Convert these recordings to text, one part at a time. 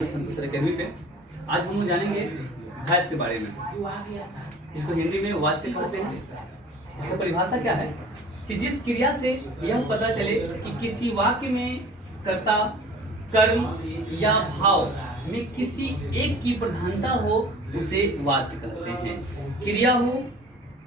संतोष academy पे आज हम लोग जानेंगे वॉइस के बारे में, जिसको हिंदी में वाच्य कहते हैं। इसका परिभाषा क्या है कि जिस क्रिया से यह पता चले कि किसी वाक्य में कर्ता, कर्म या भाव में किसी एक की प्रधानता हो उसे वाच्य कहते हैं। क्रिया हो,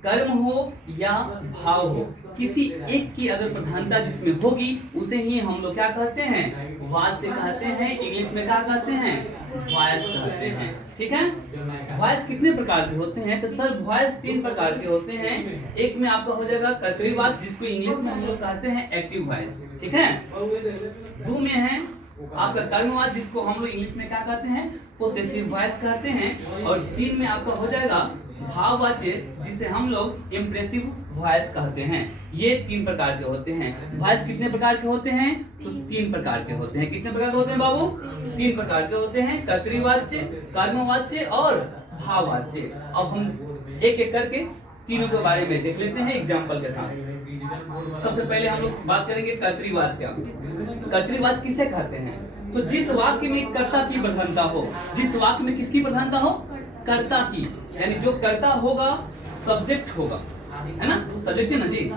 कर्म हो या भाव हो, किसी एक की अगर प्रधानता जिसमें होगी उसे ही हम लोग क्या कहते हैं? वाच्य कहते हैं। इंग्लिश में क्या कहते हैं? वॉइस कहते हैं। ठीक है। वॉइस कितने प्रकार के होते हैं? तो सर वॉइस 3 प्रकार के होते हैं। एक में आपका हो जाएगा कर्तरी वॉइस, जिसको इंग्लिश में हम लोग कहते हैं एक्टिव वॉइस। ठीक है। 2 में है आपका कर्मवाद, जिसको हम लोग इंग्लिश में क्या कहते हैं? पोसेसिव वॉइस कहते हैं। और 3 में आपका हो जाएगा भाववाच्य, जिसे हम लोग इंप्रेसिव वॉइस कहते हैं। ये 3 प्रकार के होते हैं। वॉइस कितने प्रकार के होते हैं? तो 3 प्रकार के होते हैं। कितने प्रकार के होते हैं बाबू? 3 प्रकार के होते हैं। कर्तरीवाच्य, कर्मवाच्य और भाववाच्य। अब हम एक एक करके तीनों के बारे में देख लेते हैं एग्जाम्पल के साथ। सबसे पहले हम लोग बात करेंगे कर्तरीवाच्य क्या। कर्तरीवाच्य किसे कहते हैं? तो जिस वाक्य में कर्ता की प्रधानता हो, जिस वाक्य में किसकी प्रधानता हो? कर्ता की, यानी जो कर्ता होगा सब्जेक्ट होगा, है ना? सब्जेक्ट है ना जी?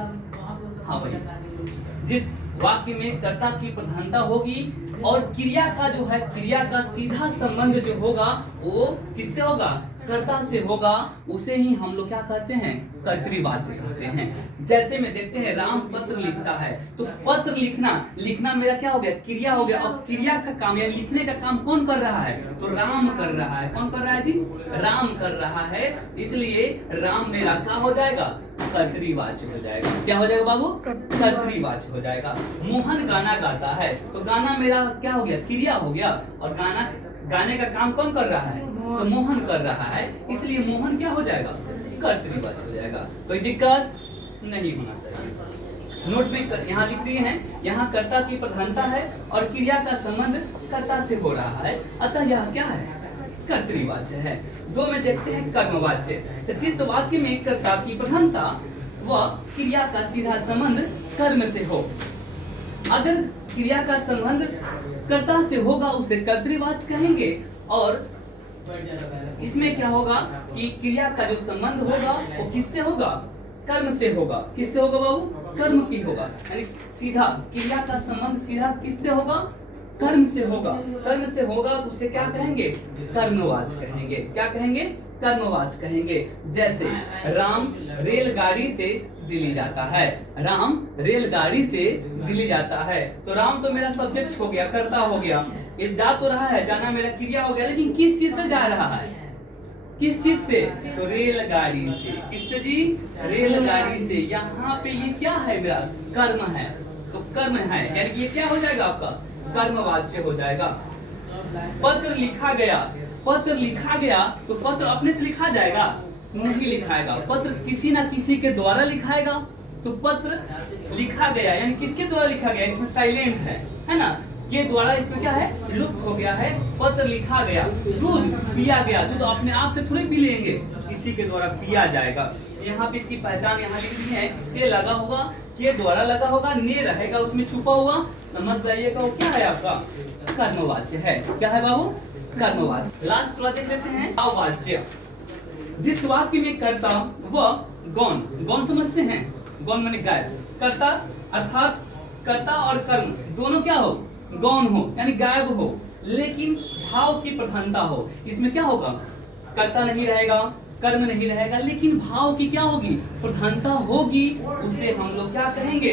हाँ भाई। जिस वाक्य में कर्ता की प्रधानता होगी और क्रिया का जो है, क्रिया का सीधा संबंध जो होगा वो किससे होगा? कर्ता से होगा, उसे ही हम लोग क्या कहते हैं? कर्तरीवाच्य कहते हैं। जैसे में देखते हैं राम पत्र लिखता है, तो पत्र लिखना मेरा क्या हो गया? क्रिया हो गया। और क्रिया का काम यानी लिखने का काम कौन कर रहा है? तो राम कर रहा है। कौन कर रहा है जी? राम कर रहा है। इसलिए राम मेरा क्या हो जाएगा? कर्तरीवाच्य हो जाएगा। क्या हो जाएगा बाबू? कर्तरीवाच्य हो जाएगा। मोहन गाना गाता है, तो गाना मेरा क्या हो गया? क्रिया हो गया। और गाने का काम कौन कर रहा है? तो मोहन कर रहा है, इसलिए मोहन क्या हो जाएगा? कर्तरीवाच्य हो जाएगा। कोई दिक्कत नहीं होना चाहिए। नोट में यहाँ लिख दिए हैं, यहाँ कर्ता की प्रधानता है और क्रिया का संबंध कर्ता से हो रहा है, अतः यह क्या है? कर्तरीवाच्य है। 2 में देखते हैं कर्मवाच्य। तो जिस वाक्य में कर्ता की प्रधानता व क्रिया का सीधा संबंध कर्म से हो, अगर क्रिया का संबंध कर्ता से होगा उसे कर्तरीवाच्य कहेंगे। और इसमें क्या होगा कि क्रिया का जो संबंध होगा वो किससे होगा? कर्म से होगा। किससे होगा बाबू? कर्म की होगा। यानी सीधा क्रिया का संबंध सीधा किससे होगा? कर्म से होगा। कर्म से होगा तो उसे क्या कहेंगे? कर्मवाच्य कहेंगे। क्या कहेंगे? कर्मवाच्य कहेंगे। जैसे राम रेलगाड़ी से दिल्ली जाता है। राम रेलगाड़ी से दिल्ली जाता है, तो राम तो मेरा सब्जेक्ट हो गया, कर्ता हो गया। ये जा तो रहा है, जाना मेरा क्रिया हो गया, लेकिन किस चीज से जा रहा है? किस चीज से? तो रेलगाड़ी से। किससे जी? रेलगाड़ी से। यहाँ पे ये क्या है? मेरा कर्म है, तो कर्म है, यानी ये क्या हो जाएगा आपका? कर्मवाच्य हो जाएगा। पत्र लिखा गया, पत्र लिखा गया, तो पत्र अपने से लिखा जाएगा? नहीं लिखाएगा। पत्र किसी ना किसी के द्वारा लिखाएगा। तो पत्र लिखा गया यानी किसके द्वारा लिखा गया? इसमें साइलेंट है ना? ये द्वारा इसमें क्या है? लुप्त हो गया है। पत्र लिखा गया। दूध पिया गया, दूध अपने आप से थोड़े पी लेंगे, किसी के द्वारा पिया जाएगा। यहाँ पे इसकी पहचान यहाँ लिखनी है, से लगा होगा, के द्वारा लगा होगा, ने रहेगा उसमें छुपा हुआ, समझ जाइएगा वो क्या है? आपका कर्मवाच्य है। क्या है बाबू? कर्मवाच्य। लास्ट वाला देख लेते हैं भाववाच्य। जिस वाक्य में कर्ता व गौण, गौण समझते हैं? गौण माने गायब। कर्ता अर्थात कर्ता और कर्म दोनों क्या हो? गौण हो, यानी गायब हो, लेकिन भाव की प्रधानता हो। इसमें क्या होगा? कर्ता नहीं रहेगा, कर्म नहीं रहेगा, लेकिन भाव की क्या होगी? प्रधानता होगी। उसे हम लोग क्या कहेंगे?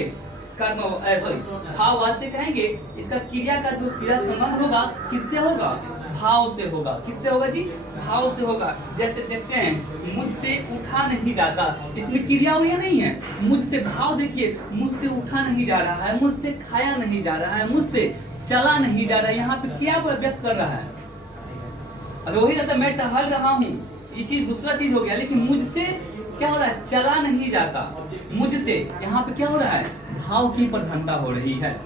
भाववाच्य कहेंगे। इसका क्रिया का जो सीधा संबंध होगा किससे होगा? भाव से होगा। किससे होगा जी? भाव से होगा। जैसे देखते हैं मुझसे उठा नहीं जाता, इसमें क्रिया हो या नहीं है? मुझसे, भाव देखिए, मुझसे उठा नहीं जा रहा है, मुझसे खाया नहीं जा रहा है, मुझसे चला नहीं जा रहा है। यहाँ पे क्या व्यक्त कर रहा है? अगर वही रहता मैं टहल रहा हूँ, ये चीज दूसरा चीज हो गया, लेकिन मुझसे क्या हो रहा है? चला नहीं जाता। मुझसे यहाँ पे क्या हो रहा है? भाव की प्रधानता हो रही है।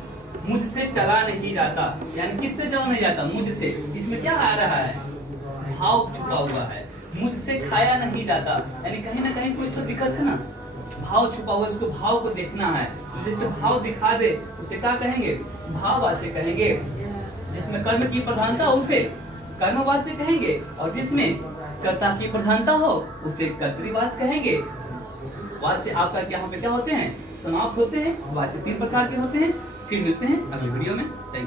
मुझसे चला नहीं जाता, यानी किससे चला नहीं जाता? मुझसे। इसमें क्या आ रहा है? भाव छुपा हुआ है। मुझसे खाया नहीं जाता, यानी कहीं ना कहीं कुछ तो दिक्कत है ना? भाव छुपा हुआ, इसको भाव को देखना है। तो जैसे भाव दिखा दे उसे क्या कहेंगे? भाववाच्य कहेंगे। जिसमें कर्म की प्रधानता उसे कर्मवाच्य कहेंगे, और जिसमें कर्ता की प्रधानता हो उसे कर्तृवाच्य कहेंगे। वाच्य आपका यहाँ पे क्या होते हैं, समाप्त होते हैं। वाच्य 3 प्रकार के होते हैं। फिर मिलते हैं अगले वीडियो में। Thank you.